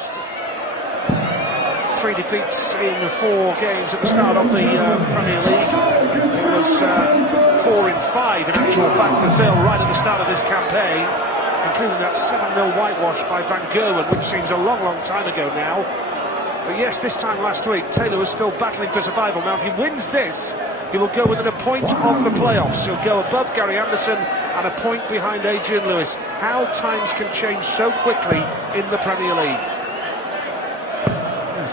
last 3 defeats in 4 games at the start of the Premier League. It was 4 in 5 in actual fact for Phil right at the start of this campaign, including that 7-0 whitewash by Van Gerwen, which seems a long, long time ago now. But yes, this time last week, Taylor was still battling for survival. Now, if he wins this, he will go within a point of the playoffs. He'll go above Gary Anderson and a point behind Adrian Lewis. How times can change so quickly in the Premier League.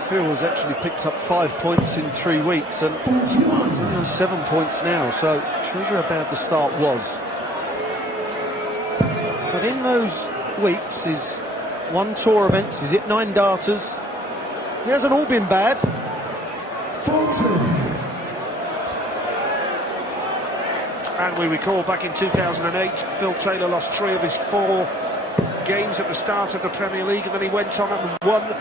Phil has actually picked up 5 points in 3 weeks, and he's on 7 points now, so shows you how bad the start was. But in those weeks, his 1 tour events, he's hit 9 darters. He hasn't all been bad. And we recall back in 2008, Phil Taylor lost 3 of his 4 games at the start of the Premier League, and then he went on and won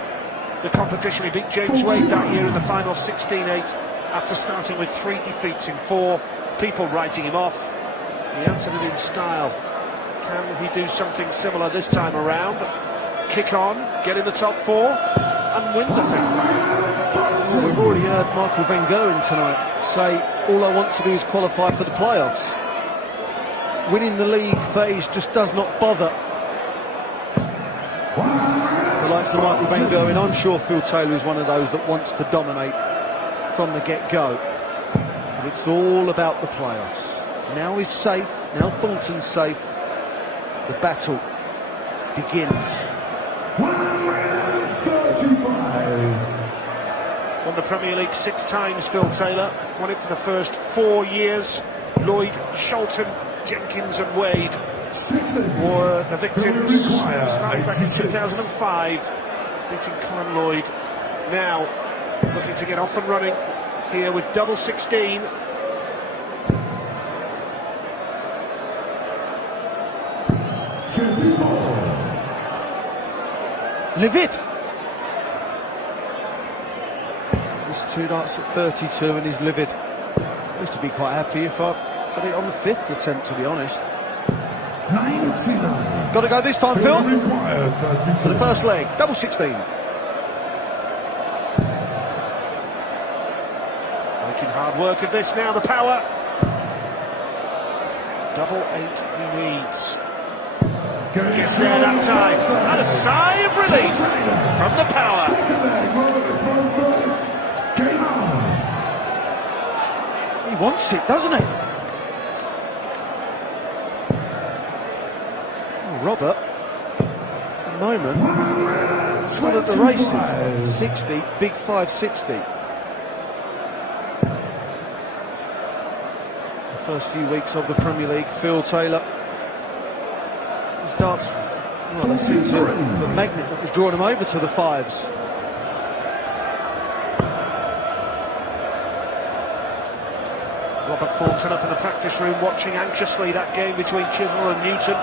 the competition. He beat James Wade that year in the final 16-8 after starting with 3 defeats in 4. People writing him off. He answered it in style. Can he do something similar this time around? Kick on, get in the top 4 and win the thing. Well, we've already heard Michael Van Gerwen tonight say, all I want to do is qualify for the playoffs. Winning the league phase just does not bother the likes of Michael Van Gerwen. I'm sure Phil Taylor is one of those that wants to dominate from the get-go. But it's all about the playoffs. Now he's safe, now Thornton's safe. The battle begins. 135. Won the Premier League 6 times, Phil Taylor. Won it for the first 4 years. Lloyd, Shelton, Jenkins and Wade were the victims. Starting back in 2005, beating Colin Lloyd. Now looking to get off and running here with double 16. Livid. He's 2 darts at 32 and he's livid. I used to be quite happy if I got it on the 5th attempt, to be honest. 99. Got to go this time, Phil. For the first leg, double 16. Making hard work of this now, the power. Double 8 he needs. Gets there that time. And a sigh of relief from the power. He wants it, doesn't he? Oh, Robert, at the moment, not at the races. 60, big 560. The first few weeks of the Premier League, Phil Taylor. His darts, well, they seem to the magnet that was drawing him over to the 5s. Robert Thornton up in the practice room watching anxiously that game between Chisnell and Newton.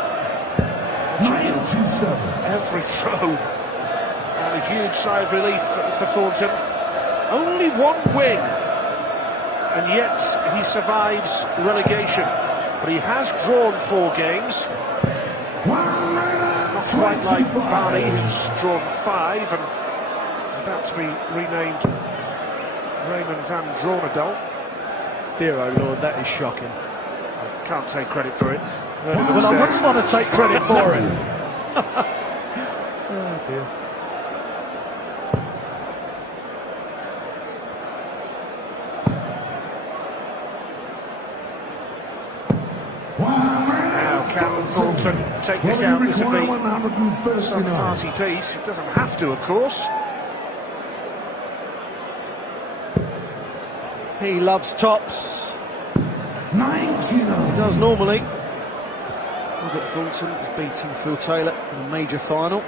927. Every throw. And a huge sigh of relief for Thornton. Only 1 win. And yet he survives relegation. But he has drawn 4 games. Not quite like Barney, who's drawn 5 and is about to be renamed Raymond van Dronedal. Dear oh Lord, that is shocking. I can't take credit for it. Well, I wouldn't want to take credit for it. Oh dear. Now can Thornton take this out? This would be some party piece. It doesn't have to, of course. He loves tops. 99. He does normally. Robert Thornton is beating Phil Taylor in a major final.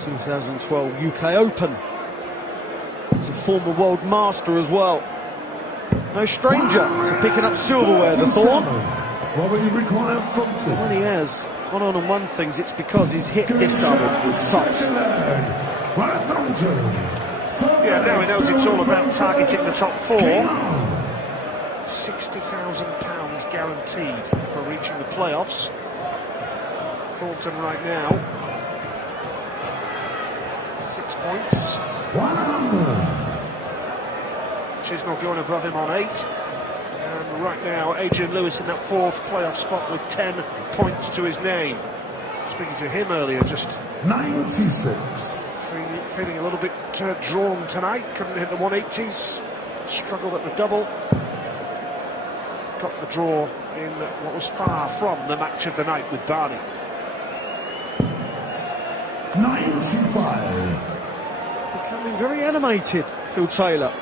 2012 UK Open. He's a former world master as well. No stranger to picking up silverware, the Thorn. What will you require from Thornton? When he has gone on and won things, it's because he's hit this double tops. Yeah, now he knows it's all about targeting the top 4. £60,000 guaranteed for reaching the playoffs. Thornton right now points. 100. Chisnell going above him on 8. And right now, Adrian Lewis in that 4th playoff spot with 10 points to his name. Speaking to him earlier, just 96. feeling a little bit drawn tonight. Couldn't hit the 180s. Struggled at the double. Got the draw in what was far from the match of the night with Barney. 95. Becoming very animated, Phil Taylor.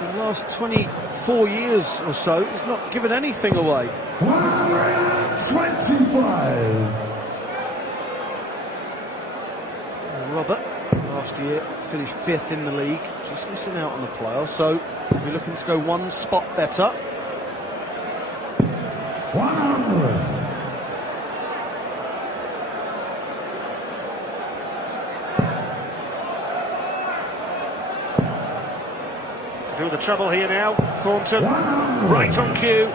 In the last 24 years or so, he's not given anything away. 125. Robert, last year, finished 5th in the league, just missing out on the playoffs, so we're looking to go one spot better. 100. Doing the trouble here now, Thornton, right on cue.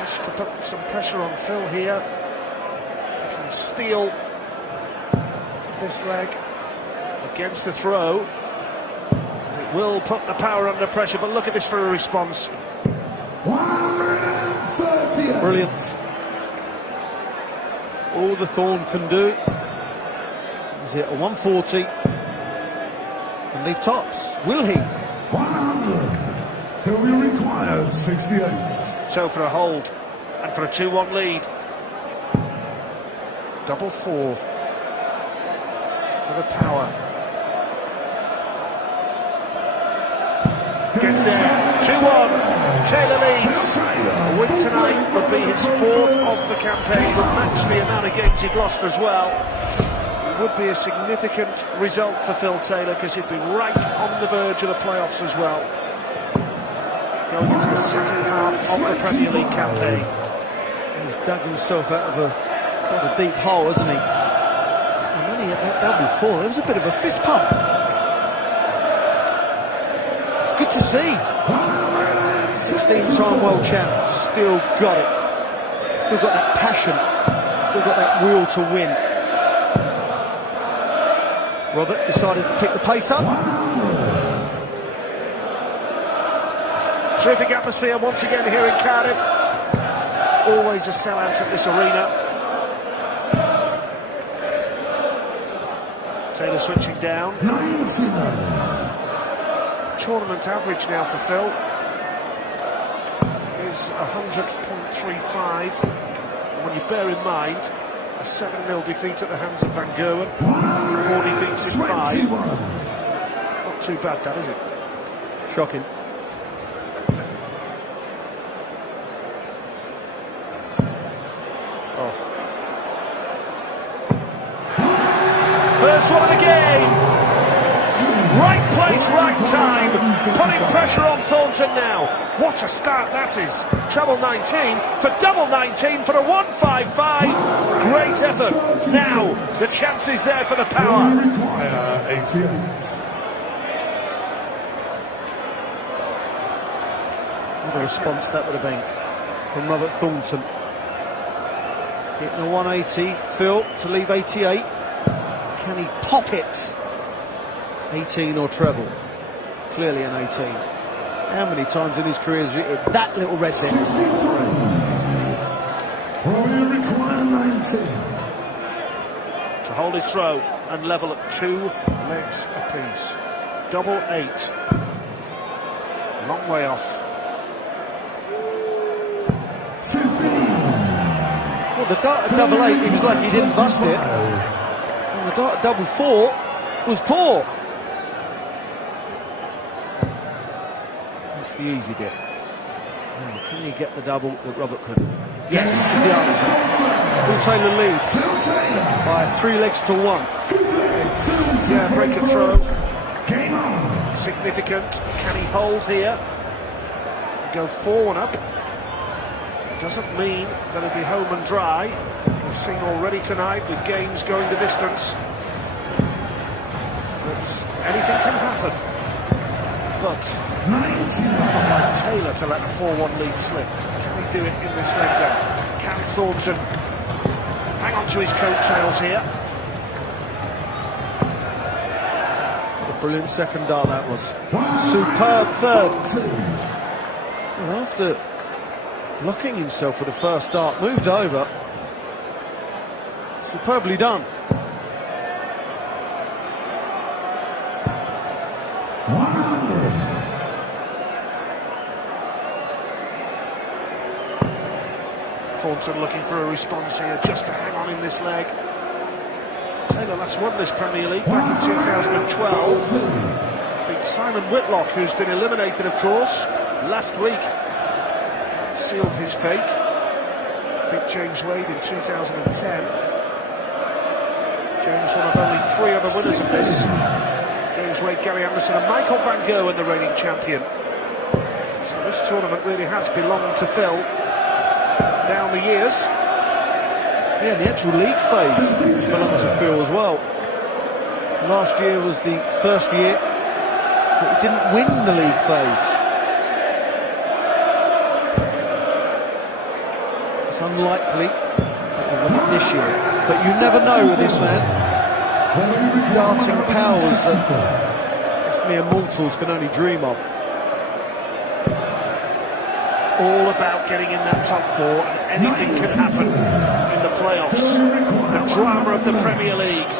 Just to put some pressure on Phil here. Can steal this leg against the throw. It will put the power under pressure, but look at this for a response. 138. Brilliant. All the Thorn can do is hit a 140 and leave tops. Will he? 100. Phil requires 68. So for a hold and for a 2-1 lead. Double 4 for the power. Gets there. 2-1. Taylor leads. A win tonight would be his 4th of the campaign, would match the amount of games he'd lost as well. Would be a significant result for Phil Taylor because he'd be right on the verge of the playoffs as well. Going into the second half of the Premier League campaign. He's dug himself out of a quite a deep hole, hasn't he? And then he hit that double 4. It was a bit of a fist pump. Good to see. 16-time world champ. Still got it. Still got that passion. Still got that will to win. Robert decided to pick the pace up. Terrific atmosphere once again here in Cardiff. Always a sellout at this arena. Taylor switching down. 99. Tournament average now for Phil is 100.35. And when you bear in mind a 7-0 defeat at the hands of Van Gerwen, 4 defeats in 5. Not too bad, that is it? Shocking. Oh. First one of the game. Right place, right time. Putting pressure on Thornton now. What a start that is. Treble 19 for double 19 for a 155. Great effort. Now the chance is there for the power. Require 88. What a response that would have been from Robert Thornton. Hitting a 180, Phil to leave 88. Can he pop it? 18 or treble? Clearly an 18. How many times in his career has he hit that little red thing? 63. Will require 19. To hold his throw and level at 2 legs apiece. Double 8. Long way off. 15. Well, the dart at double 8, he was lucky he didn't bust it. And the dart at double 4 was poor. That's the easy bit. Now, can he get the double that Robert couldn't? Yes, this is the answer. Phil Taylor leads by 3 legs to 1. Yeah, break and throw. Game on. Significant. Can he hold here? Go 4-1 up. Doesn't mean that he'll be home and dry. We've seen already tonight with games going the distance. But anything can happen. But 99. Taylor to let a 4-1 lead slip. Can he do it in this leg then? Can Thornton hang on to his coattails here? Brilliant second dart that was. Superb third. Well, after blocking himself for the first dart, moved over. Superbly done. Thornton looking for a response here, just to hang on in this leg. Taylor last won this Premier League back in 2012. Big Simon Whitlock, who's been eliminated, of course, last week, sealed his fate. Big James Wade in 2010. James, one of only 3 other winners of this. James Wade, Gary Anderson and Michael Van Gogh, and the reigning champion. So this tournament really has belonged to Phil down the years. Yeah, the actual league phase belongs to Phil as well. Last year was the first year that he didn't win the league phase. It's unlikely that he'll win it this year, but you never know with this man. Darting powers that mere mortals can only dream of. All about getting in that top 4, and anything can happen in the playoffs. The drama of the Premier League.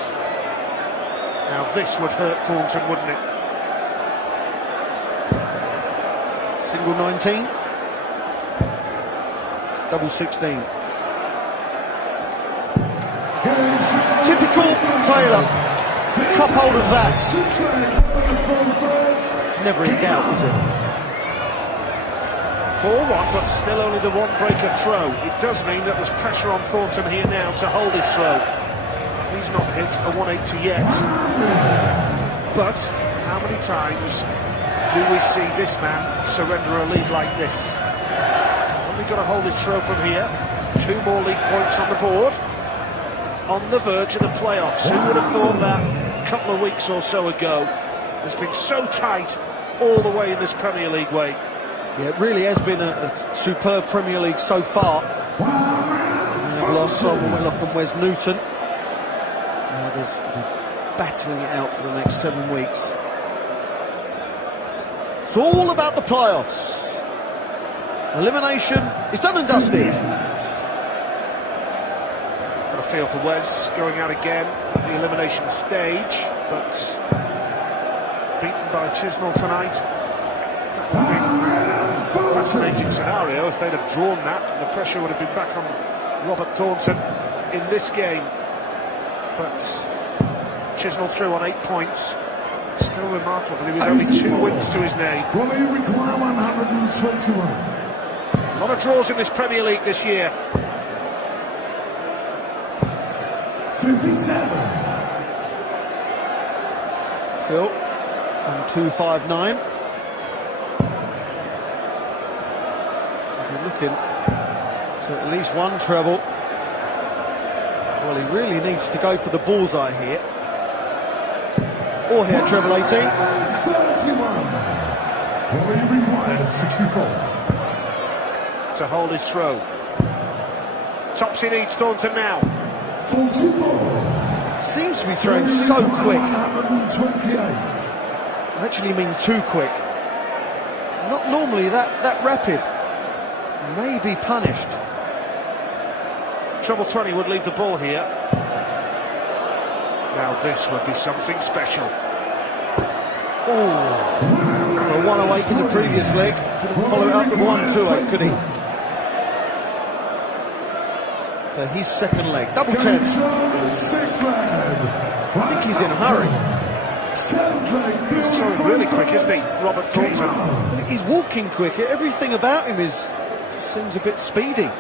Now this would hurt Thornton, wouldn't it? Single 19, double 16. Typical Taylor. Cup hold of that. Never in doubt, is it? 4-1, but still only the 1 breaker throw. It does mean that there's pressure on Thornton here now to hold his throw. He's not hit a 180 yet. But how many times do we see this man surrender a lead like this? Only got to hold his throw from here. 2 more league points on the board. On the verge of the playoffs. Who would have thought that a couple of weeks or so ago? It's been so tight all the way in this Premier League way. Yeah, it really has been a superb Premier League so far. Last Simon Whitlock and Wes Newton. Now they're battling it out for the next 7 weeks. It's all about the playoffs. Elimination is done and dusted. Got a feel for Wes going out again at the elimination stage, but beaten by Chisnall tonight. That would have been a fascinating scenario if they'd have drawn that, and the pressure would have been back on Robert Thornton in this game. But Chisnall through on 8 points. Still remarkable, he was only 2 wins to his name. Will he require 121? A lot of draws in this Premier League this year. 57. Phil on 259. We're looking to at least 1 treble. Well, he really needs to go for the bullseye here. Or here, treble 18. 31. Will he require 64? To hold his throw. Tops he needs Thornton now. 44. Seems to be throwing so quick. 128. I actually mean too quick. Not normally that rapid. May be punished. Treble 20 would leave the ball here. Now this would be something special. Oh, a 108 in the previous leg. Couldn't follow it up with 128, could he? For his second leg, double 10. I think he's in a hurry. He's throwing really quick, isn't he, Robert Thornton? He's walking quick. Everything about him seems a bit speedy.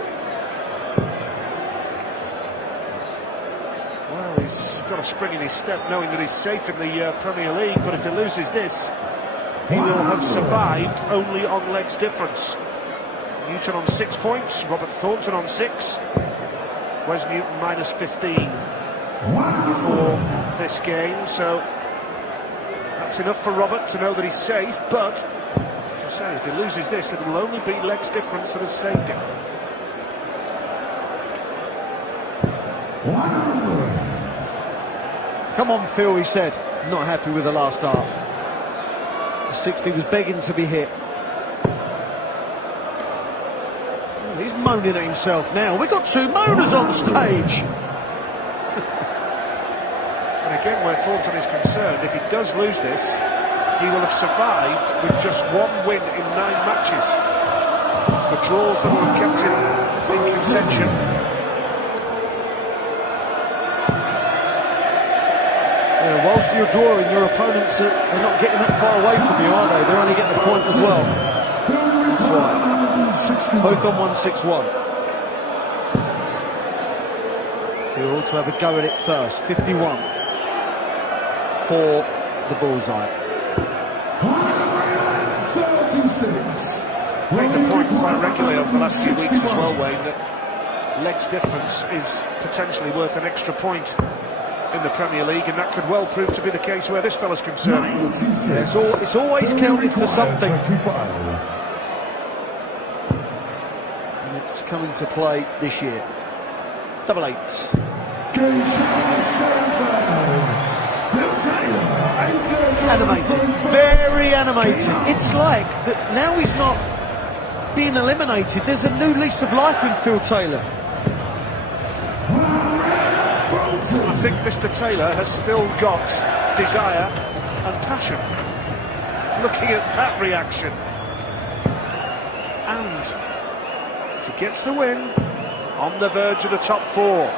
Well, he's got a spring in his step, knowing that he's safe in the Premier League. But if he loses this, he will have survived only on legs difference. Newton on 6 points, Robert Thornton on 6. Wes Newton minus 15 for this game, so that's enough for Robert to know that he's safe. But as I say, if he loses this, it will only be legs difference that has saved him. Come on, Phil, he said. not happy with the last start. The 60 was begging to be hit. Oh, he's moaning at himself now. We've got two moaners on stage. And again, where Thornton is concerned, if he does lose this, he will have survived with just one win in 9 matches. It's the draws that will have kept him in contention. Yeah, whilst you're drawing, your opponents are not getting that far away from you, are they? They're only getting a point as well. Both on 161. Field to have a go at it first. 51 for the bullseye. 36. Made the point quite regularly over the last few weeks as well, Wayne, that legs difference is potentially worth an extra point in the Premier League, and that could well prove to be the case where this fella's concerned. It's always counted for something. 25. And it's coming to play this year. 8-8. Animated, very animated. It's like that now he's not being eliminated. There's a new lease of life in Phil Taylor. I think Mr. Taylor has still got desire and passion. Looking at that reaction. And if he gets the win, on the verge of the top 4.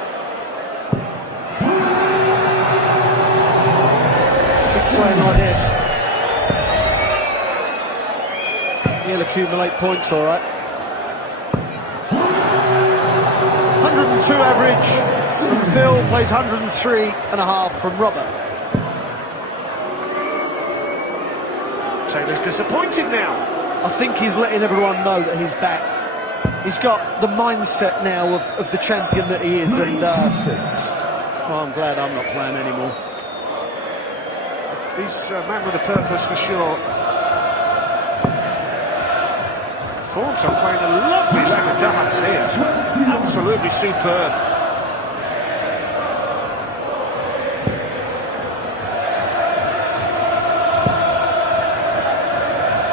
It's playing like this. He'll accumulate points, all right. 102 average from Phil, plays 103.5 from Robert. Taylor's disappointed now. I think he's letting everyone know that he's back. He's got the mindset now of the champion that he is, and well, I'm glad I'm not playing anymore. He's a man with a purpose for sure. Thornton playing a lovely leg of dance here. Absolutely superb.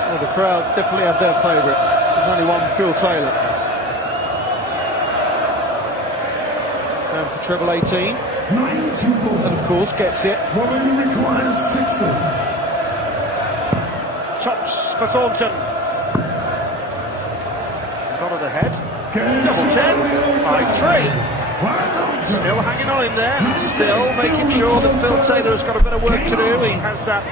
Well, the crowd definitely have their favourite. There's only one, Phil Taylor. And for treble 18. And of course gets it. Requires 60. Tops for Thornton. Got at the head. Double 10. 5-3. Still hanging on in there. Still making sure that Phil Taylor has got a bit of work to do. He has that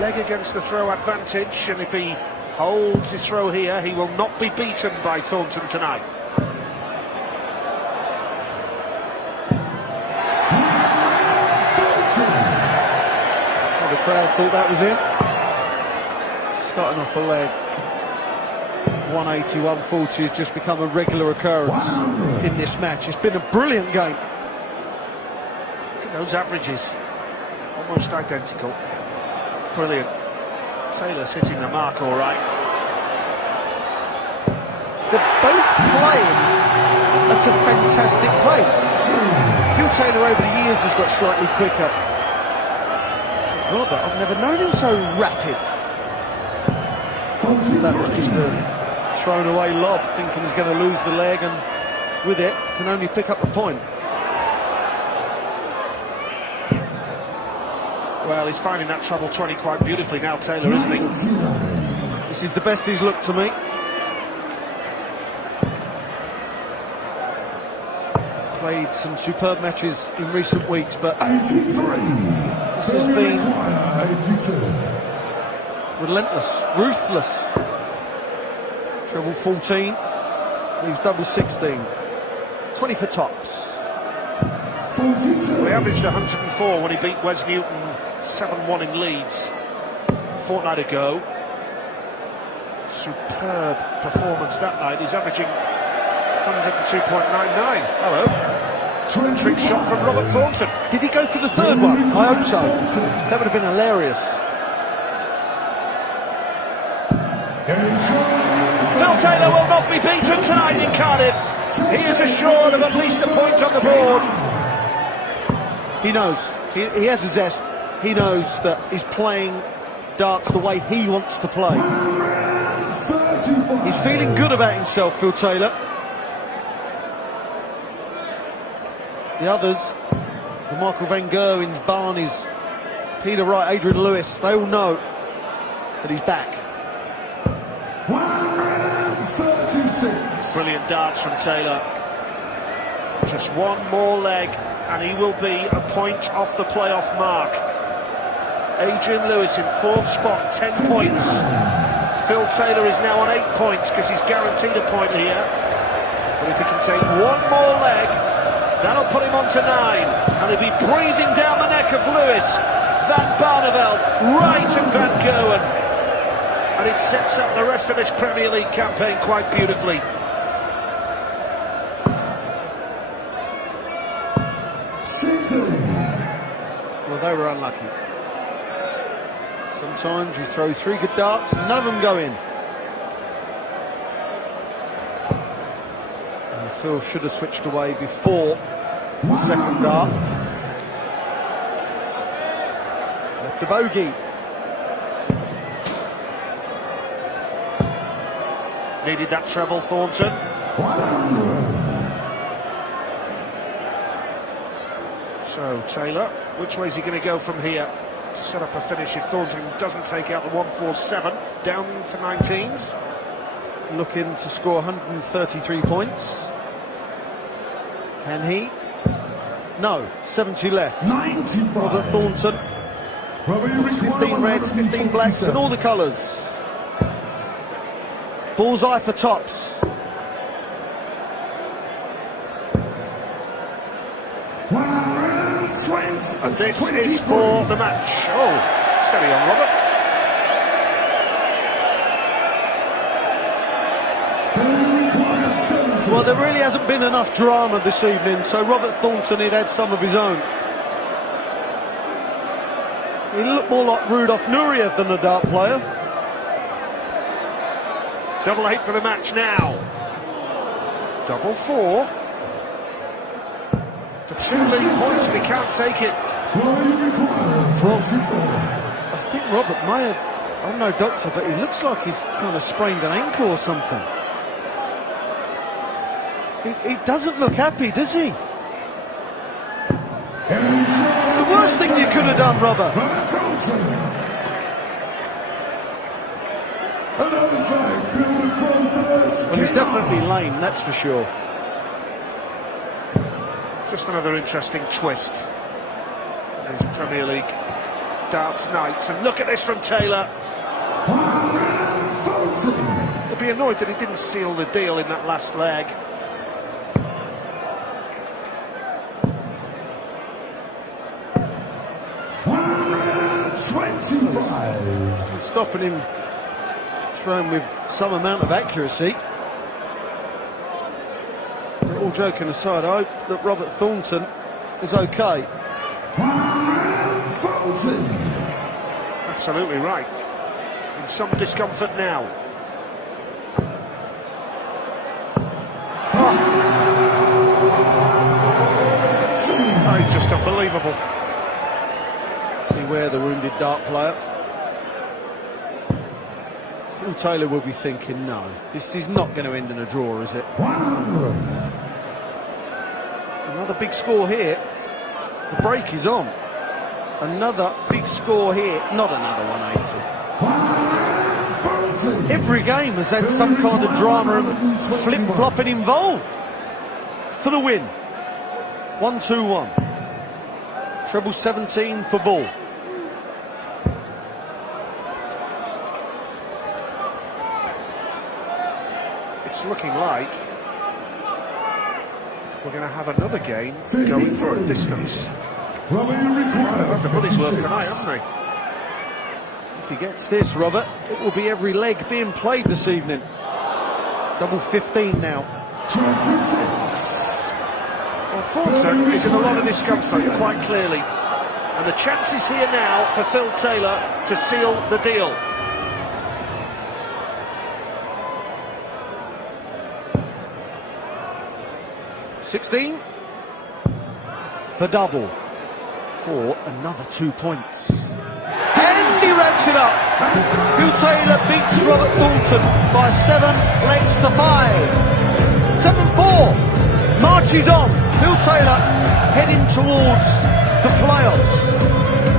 leg against the throw advantage, and if he holds his throw here, he will not be beaten by Thornton tonight. Well, the crowd thought that was it. Starting off a leg. 180, 140 has just become a regular occurrence in this match. It's been a brilliant game. Look at those averages. Almost identical. Brilliant. Taylor's hitting the mark all right. They're both playing at a fantastic pace. Phil Taylor over the years has got slightly quicker. Robert, I've never known him so rapid. That was just a thrown away lob, thinking he's going to lose the leg, and with it can only pick up a point. Well, he's finding that treble 20 quite beautifully now, Taylor, isn't he? This is the best he's looked to me. Played some superb matches in recent weeks, but this has been relentless, ruthless. Treble 14, leaves double 16. 20 for tops. Well, he averaged 104 when he beat Wes Newton 7-1 in Leeds a fortnight ago. Superb performance that night. He's averaging 102.99. Hello. Trick shot from Robert Thornton. Did he go for the third one? I hope so. That would have been hilarious. Phil Taylor will not be beaten tonight in Cardiff. He is assured of at least a point on the board. He knows. He has a zest. He knows that he's playing darts the way he wants to play. He's feeling good about himself, Phil Taylor. The others, the Michael van Gerwens, Barneys, Peter Wright, Adrian Lewis, they all know that he's back. 136. Brilliant darts from Taylor. Just one more leg and he will be a point off the playoff mark. Adrian Lewis in 4th spot, 10 points. Phil Taylor is now on 8 points because he's guaranteed a point here. But if he can take one more leg, that'll put him on to 9. And he'll be breathing down the neck of Lewis, Van Barneveld, Wright and Van Gerwen. And it sets up the rest of this Premier League campaign quite beautifully. Well, they were unlucky. Sometimes you throw 3 good darts and none of them go in. And Phil should have switched away before the second dart. Left a bogey. Needed that treble, Thornton. So Taylor, which way is he going to go from here to set up a finish if Thornton doesn't take out the 147, down for 19s? Looking to score 133 points. Can he? No, 70 left. 95. Robert Thornton. 15 reds, 15 blacks, and all the colours. Bullseye for tops. And this is for the match. Oh, steady on, Robert. Well, there really hasn't been enough drama this evening, so Robert Thornton, he'd had some of his own. He looked more like Rudolf Nureyev than a dart player. Double 8 for the match now. Double 4. For 2 league points, and he can't take it. Well, I think Robert may have, I'm no doctor, but he looks like he's kind of sprained an ankle or something. He doesn't look happy, does he? It's the worst thing you could have done, Robert. Well, he's definitely lame, that's for sure. Just another interesting twist. These Premier League darts nights. And look at this from Taylor. He'll be annoyed that he didn't seal the deal in that last leg. Stopping him throwing with some amount of accuracy. But all joking aside, I hope that Robert Thornton is okay. Absolutely right. In some discomfort now. Oh, it's just unbelievable. Beware the wounded dart player. Phil Taylor will be thinking, no, this is not going to end in a draw, is it? Another big score here. The break is on. Another big score here. Not another 180. Every game has had some kind of drama and flip-flopping involved. For the win. 1-2-1. Treble 17 for Bull. It's looking like we're going to have another game going for a distance. The money's worth tonight, haven't they? If he gets this, Robert, it will be every leg being played this evening. Double 15 now. 26. Well, Thornton is in a lot of discomfort, quite clearly. And the chance is here now for Phil Taylor to seal the deal. $16 for double. for another 2 points. And he wraps it up. Phil Taylor beats Robert Thornton by 7 legs to 5. 7-4. Marches on. Phil Taylor heading towards the playoffs.